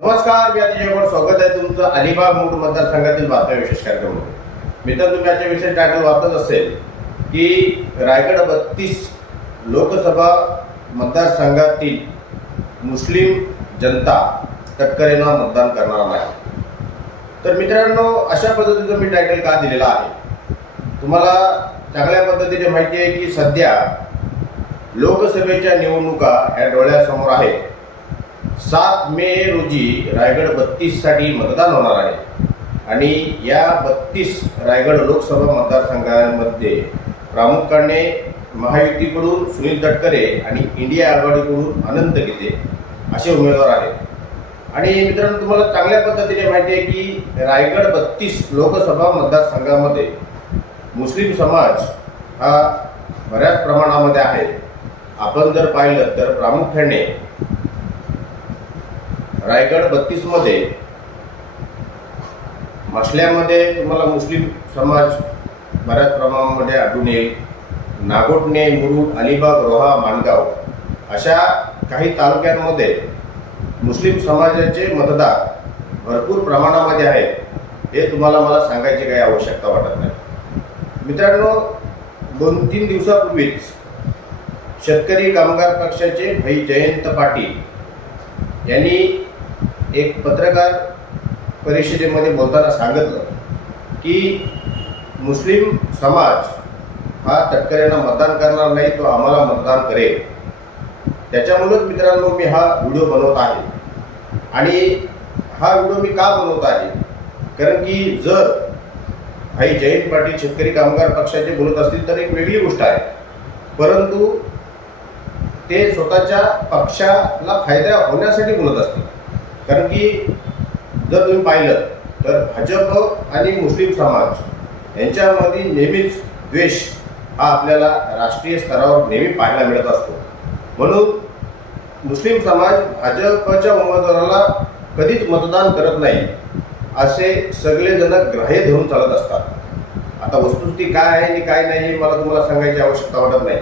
नमस्कार मी अतिशय स्वागत आहे. तुमचं अलिबाग मूळ मतदारसंघातील बातम्या विशेष कार्यक्रम मित्र तुम्ही याच्या विशेष टायटल वाचत असेल की रायगड बत्तीस लोकसभा मतदारसंघातील मुस्लिम जनता तटकरेंना मतदान करणार नाही. तर मित्रांनो अशा पद्धतीचं मी टायटल का दिलेला आहे? तुम्हाला चांगल्या पद्धतीने माहिती आहे की सध्या लोकसभेच्या निवडणुका ह्या डोळ्यासमोर आहेत. सात मे रोजी रायगड बत्तीससाठी मतदान होणार आहे. आणि या बत्तीस रायगड लोकसभा मतदारसंघामध्ये प्रामुख्याने महायुतीकडून सुनील तटकरे आणि इंडिया आघाडीकडून अनंत गीते असे उमेदवार आहेत. आणि मित्रांनो तुम्हाला चांगल्या पद्धतीने माहिती आहे की रायगड बत्तीस लोकसभा मतदारसंघामध्ये मुस्लिम समाज हा बऱ्याच प्रमाणामध्ये आहे. आपण जर पाहिलं तर प्रामुख्याने रायगड बत्तीसमध्ये मसल्यामध्ये तुम्हाला मुस्लिम समाज बऱ्याच प्रमाणामध्ये आढळून येईल. नागोटणे मुरुड अलिबाग रोहा माणगाव अशा काही तालुक्यांमध्ये मुस्लिम समाजाचे मतदार भरपूर प्रमाणामध्ये आहेत. हे तुम्हाला मला सांगायची काही आवश्यकता वाटत नाही. मित्रांनो दोन तीन दिवसापूर्वीच शेतकरी कामगार पक्षाचे भाई जयंत पाटील यांनी एक पत्रकार परिषदेमध्ये बोलताना सांगितलं की मुस्लिम समाज हा तटकऱ्यांना मतदान करणार नाही तो आम्हाला मतदान करेल. त्याच्यामुळेच मित्रांनो मी हा व्हिडिओ बनवत आहे. आणि हा व्हिडिओ मी का बनवत आहे? कारण की जर भाई जयंत पाटील शेतकरी कामगार पक्षाचे बोलत असतील तर एक वेगळी गोष्ट आहे. परंतु ते स्वतःच्या पक्षाला फायदा होण्यासाठी बोलत असतील. कारण की जर तुम्ही पाहिलं तर भाजप आणि मुस्लिम समाज यांच्यामध्ये नेहमीच द्वेष हा आपल्याला राष्ट्रीय स्तरावर नेहमी पाहायला मिळत असतो. म्हणून मुस्लिम समाज भाजपच्या उमेदवाराला कधीच मतदान करत नाही असे सगळेजण ग्राह्य धरून चालत असतात. आता वस्तुस्थिती काय आहे आणि काय नाही हे मला तुम्हाला सांगायची आवश्यकता वाटत नाही.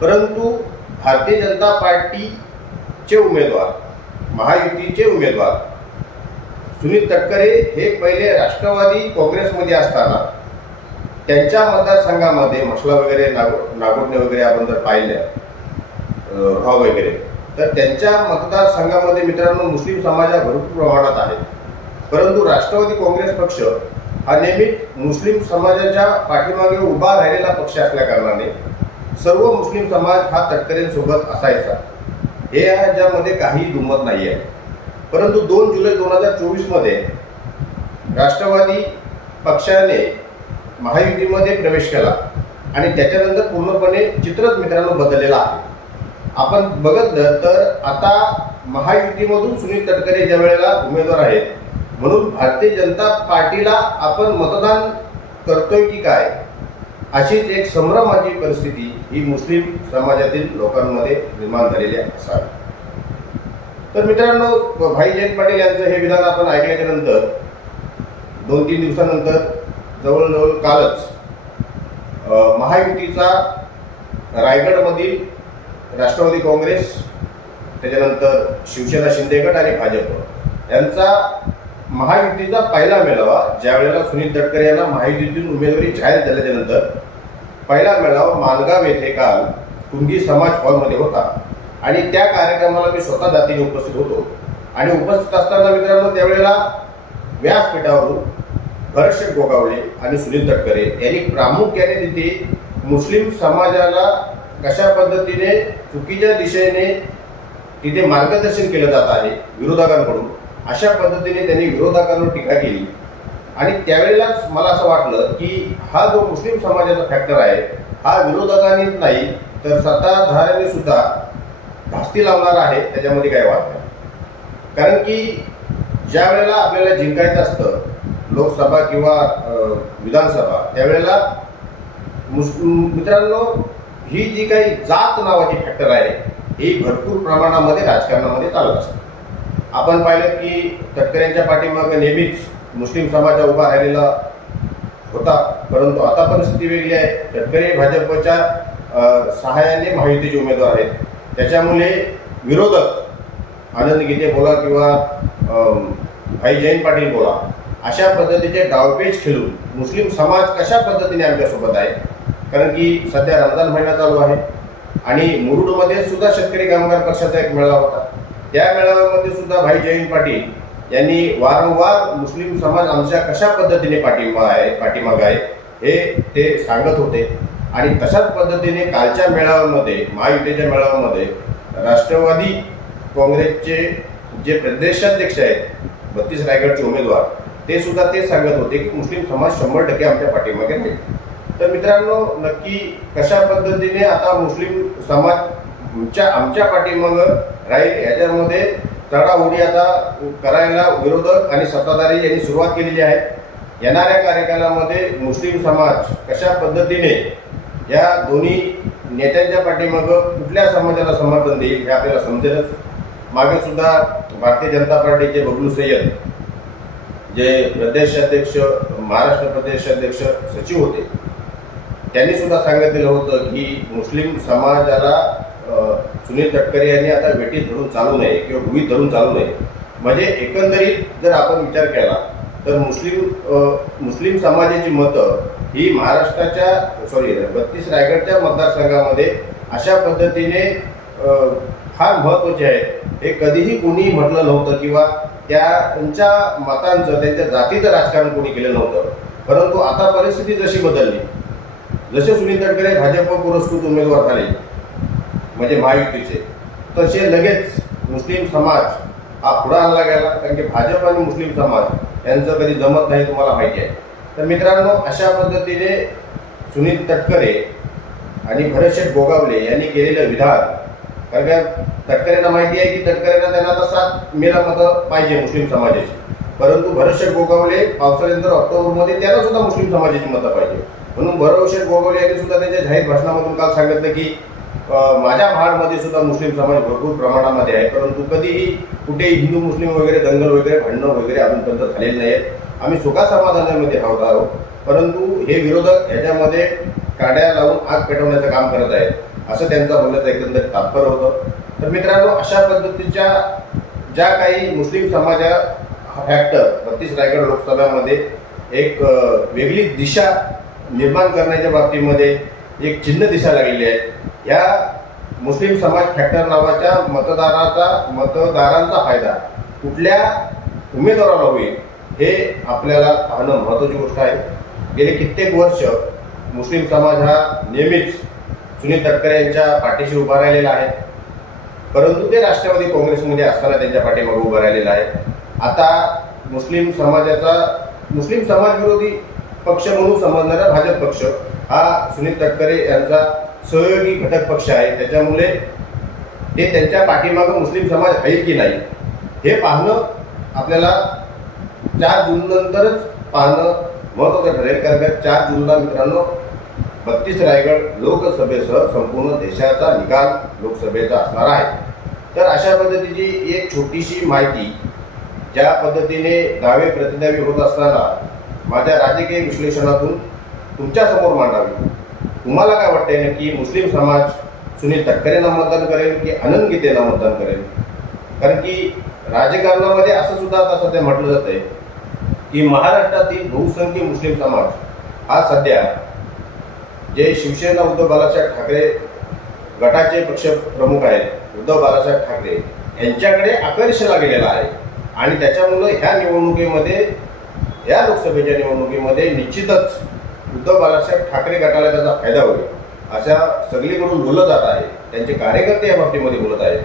परंतु भारतीय जनता पार्टीचे उमेदवार महायुतीचे उमेदवार. सुनील तटकरे हे पहिले राष्ट्रवादी काँग्रेसमध्ये असताना त्यांच्या मतदारसंघामध्ये मसला वगैरे नागो नागोटणे वगैरे आपण जर पाहिलं अं, वगैरे तर त्यांच्या मतदारसंघामध्ये मित्रांनो मुस्लिम समाज हा भरपूर प्रमाणात आहे परंतु राष्ट्रवादी काँग्रेस पक्ष हा नेहमीच मुस्लिम समाजाच्या पाठीमागे उभा राहिलेला पक्ष असल्याकारणाने सर्व मुस्लिम समाज हा तटकरेंसोबत असायचा. हे ह्याच्यामध्ये काही दुमत नाही आहे परंतु दोन जुलै दोन हजार चोवीसमध्ये राष्ट्रवादी पक्षाने महायुतीमध्ये प्रवेश केला आणि त्याच्यानंतर पूर्णपणे चित्रच मित्रांनो बदललेलं आहे. आपण बघितलं तर आता महायुतीमधून सुनील तटकरे ज्या वेळेला उमेदवार आहेत म्हणून भारतीय जनता पार्टीला आपण मतदान करतोय की काय? अशीच एक संभ्रमाची परिस्थिती ही मुस्लिम समाजातील लोकांमध्ये निर्माण झालेली असावी. तर मित्रांनो भाई जयंत पाटील यांचं हे विधान आपण ऐकल्याच्या नंतर दोन तीन दिवसानंतर जवळजवळ कालच महायुतीचा रायगडमधील राष्ट्रवादी काँग्रेस त्याच्यानंतर शिवसेना शिंदे गट आणि भाजप यांचा महायुतीचा पहिला मेळावा ज्या वेळेला सुनील तटकरे यांना महायुतीतून उमेदवारी जाहीर झाल्याच्यानंतर पहिला मेळावा मालगाव येथे काल कुंगी समाज हॉलमध्ये होता. आणि त्या कार्यक्रमाला मी स्वतः जातीने उपस्थित होतो. आणि उपस्थित असताना मित्रांनो त्यावेळेला व्यासपीठावरून हर्ष गोगावले आणि सुनील तटकरे यांनी प्रामुख्याने तिथे मुस्लिम समाजाला कशा पद्धतीने चुकीच्या दिशेने तिथे मार्गदर्शन केलं जात आहे विरोधकांकडून अशा पद्धतीने त्यांनी विरोधकांवर टीका केली. आणि त्यावेळेलाच मला असं वाटलं की हा जो मुस्लिम समाजाचा फॅक्टर आहे हा विरोधकांनीच नाही तर सत्ताधाऱ्यांनी सुद्धा धास्ती लावणार आहे त्याच्यामध्ये काही वाद नाही. कारण की ज्या वेळेला आपल्याला जिंकायचं असतं लोकसभा किंवा विधानसभा त्यावेळेला मित्रांनो ही जी काही जात नावाची फॅक्टर आहे ही भरपूर प्रमाणामध्ये राजकारणामध्ये चालत असते. आपण पाहिलं की तटकऱ्यांच्या पाठीमागे नेहमीच मुस्लिम समाज उभा राहिलेला होता. परंतु आता परिस्थिती वेगळी आहे. तटकरे भाजपच्या सहाय्याने महायुतीचे उमेदवार आहेत. त्याच्यामुळे विरोधक आनंद गीते बोला किंवा भाई जैन पाटील बोला अशा पद्धतीचे डावपेच खेळून मुस्लिम समाज कशा पद्धतीने आमच्यासोबत आहे? कारण की सध्या रमजान महिना चालू आहे आणि मुरुडमध्ये सुद्धा शेतकरी कामगार पक्षाचा एक मेळावा होता. त्या मेळाव्यामध्ये सुद्धा भाई जयंत पाटील यांनी वारंवार मुस्लिम समाज आमच्या कशा पद्धतीने पाठिंबा आहे पाठीमाग आहे हे ते सांगत होते. आणि तशाच पद्धतीने कालच्या मेळाव्यामध्ये महायुतीच्या मेळाव्यामध्ये राष्ट्रवादी काँग्रेसचे जे प्रदेशाध्यक्ष आहेत बत्तीस रायगडचे उमेदवार ते सुद्धा ते सांगत होते की मुस्लिम समाज शंभर टक्के आमच्या पाठीमागे राहील. तर मित्रांनो नक्की कशा पद्धतीने आता मुस्लिम समाज आमच्या आमच्या पाठीमाग राहील. याच्यामध्ये चढाओढी आता करायला विरोधक आणि सत्ताधारी यांनी सुरुवात केलेली आहे. येणाऱ्या कार्यकालामध्ये मुस्लिम समाज कशा पद्धतीने या दोन्ही नेत्यांच्या पाठीमागं कुठल्या समाजाला समर्थन देईल हे आपल्याला समजेलच. मागे सुद्धा भारतीय जनता पार्टीचे बबलू सय्यद जे प्रदेशाध्यक्ष महाराष्ट्र प्रदेशाध्यक्ष सचिव होते. त्यांनी सुद्धा सांगितलेलं होतं की मुस्लिम समाजाला सुनील तटकरे यांनी आता भेटीत धरून चालू नये किंवा भूमीत धरून चालू नये. म्हणजे एकंदरीत जर आपण विचार केला तर मुस्लिम मुस्लिम समाजाची मतं ही महाराष्ट्राच्या सॉरी बत्तीस रायगडच्या मतदारसंघामध्ये अशा पद्धतीने फार महत्त्वाचे आहेत. हे कधीही कोणी म्हटलं नव्हतं किंवा त्यांच्या मतांचं त्यांच्या जातीचं राजकारण कोणी केलं नव्हतं. परंतु आता परिस्थिती जशी बदलली जसे सुनील तटकरे भाजप पुरस्कृत उमेदवार झाले म्हणजे महायुतीचे. तसे लगेच मुस्लिम समाज हा पुढे आणला गेला. कारण की भाजप आणि मुस्लिम समाज यांचं कधी जमत नाही तुम्हाला माहिती आहे. तर मित्रांनो अशा पद्धतीने सुनील तटकरे आणि भरतशेठ गोगावले यांनी केलेलं विधान कारण का तटकरेंना माहिती आहे की तटकरेंना त्यांना आता सात मेला मतं पाहिजे मुस्लिम समाजाची. परंतु भरतशेठ गोगावले पावसाळ्यानंतर ऑक्टोबरमध्ये त्यांना सुद्धा मुस्लिम समाजाची मतं पाहिजे. म्हणून भरतशेठ गोगावले यांनी सुद्धा त्यांच्या जाहीर भाषणामधून काल सांगितलं की माझ्या महाडमध्ये सुद्धा मुस्लिम समाज भरपूर प्रमाणामध्ये आहे परंतु कधीही कुठेही हिंदू मुस्लिम वगैरे दंगल वगैरे भांडणं वगैरे अजूनपर्यंत झालेले नाही आहेत आम्ही सुखा समाधानामध्ये आहोत आहोत. परंतु हे विरोधक ह्याच्यामध्ये काड्या लावून आग पेटवण्याचं काम करत आहेत. असं त्यांचा बोलण्याचं एकंदर तात्पर्य होतं. तर मित्रांनो अशा पद्धतीच्या ज्या काही मुस्लिम समाजा फॅक्टर बत्तीस रायगड लोकसभामध्ये एक वेगळी दिशा निर्माण करण्याच्या बाबतीमध्ये एक चिन्ह दिसायला लागलेली आहे. या मुस्लिम समाज फॅक्टर नावाच्या मतदाराचा मतदारांचा फायदा कुठल्या उमेदवाराला होईल हे आपल्याला पाहणं महत्त्वाची गोष्ट आहे. गेले कित्येक वर्ष मुस्लिम समाज हा नेहमीच सुनील तटकरे यांच्या पाठीशी उभा राहिलेला आहे. परंतु ते राष्ट्रवादी काँग्रेसमध्ये असताना त्यांच्या पाठीमागे उभा राहिलेला आहे. आता मुस्लिम समाजाचा मुस्लिम समाजविरोधी पक्ष म्हणून समजणारा भाजप पक्ष हा सुनील तटकरे यांचा सहयोगी घटक पक्ष आहे. त्याच्यामुळे ते त्यांच्या पाठीमागं मुस्लिम समाज आहे की नाही हे पाहणं आपल्याला चार जूननंतरच पाहणं महत्त्वाचं ठरेल. कारण का चार जूनला मित्रांनो बत्तीस रायगड लोकसभेसह संपूर्ण देशाचा निकाल लोकसभेचा असणार आहे. तर अशा पद्धतीची एक छोटीशी माहिती ज्या पद्धतीने दावे प्रतिदावे होत असताना माझ्या राजकीय विश्लेषणातून तुमच्यासमोर मांडावी. तुम्हाला काय वाटते नक्की मुस्लिम समाज सुनील तटकरेंना मतदान करेल की आनंद गीतेला मतदान करेल? कारण की राजकारणामध्ये असं सुद्धा आता सध्या म्हटलं जात आहे की महाराष्ट्रातील बहुसंख्य मुस्लिम समाज हा सध्या जे शिवसेना उद्धव बाळासाहेब ठाकरे गटाचे पक्ष प्रमुख आहेत उद्धव बाळासाहेब ठाकरे यांच्याकडे आकर्षला गेलेला आहे. आणि त्याच्यामुळं ह्या निवडणुकीमध्ये या लोकसभेच्या निवडणुकीमध्ये निश्चितच उद्धव बाळासाहेब ठाकरे गटाला त्याचा फायदा होईल. अशा सगळीकडून बोललं जात आहे. त्यांचे कार्यकर्ते या बाबतीमध्ये बोलत आहेत.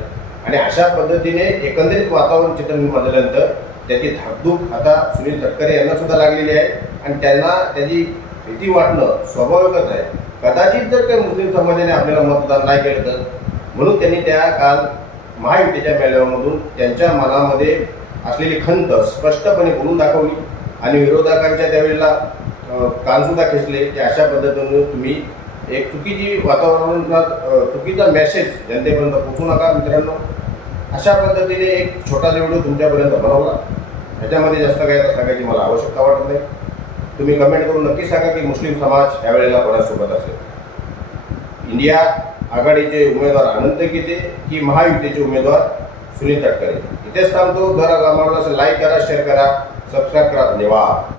आणि अशा पद्धतीने एकंदरीत वातावरण चित्र निर्माण झाल्यानंतर त्याची धाकधूक आता सुनील तटकरे यांना सुद्धा लागलेली आहे. आणि त्यांना त्याची भीती वाटणं स्वाभाविकच आहे. कदाचित जर काही मुस्लिम समाजाने आपल्याला मतदान नाही केलं तर. म्हणून त्यांनी त्या काल महायुतीच्या मेळाव्यामधून त्यांच्या मनामध्ये असलेली खंत स्पष्टपणे बोलून दाखवली. आणि विरोधकांच्या त्यावेळेला कानसुद्धा खेचले की अशा पद्धतीने तुम्ही एक चुकीची वातावरणात चुकीचा मेसेज जनतेपर्यंत पोचू नका मित्रांनो. अशा पद्धतीने एक छोटा व्हिडिओ तुमच्यापर्यंत बनवला. ह्याच्यामध्ये जास्त काय सांगायची मला आवश्यकता वाटत नाही. तुम्ही कमेंट करून नक्की सांगा की मुस्लिम समाज यावेळेला कोणासोबत असेल? इंडिया आघाडीचे उमेदवार अनंत गीते की महायुतीचे उमेदवार सुनील तटकरे? इथेच थांबतो. जर असं लाईक करा शेअर करा सबस्क्राईब करा. धन्यवाद.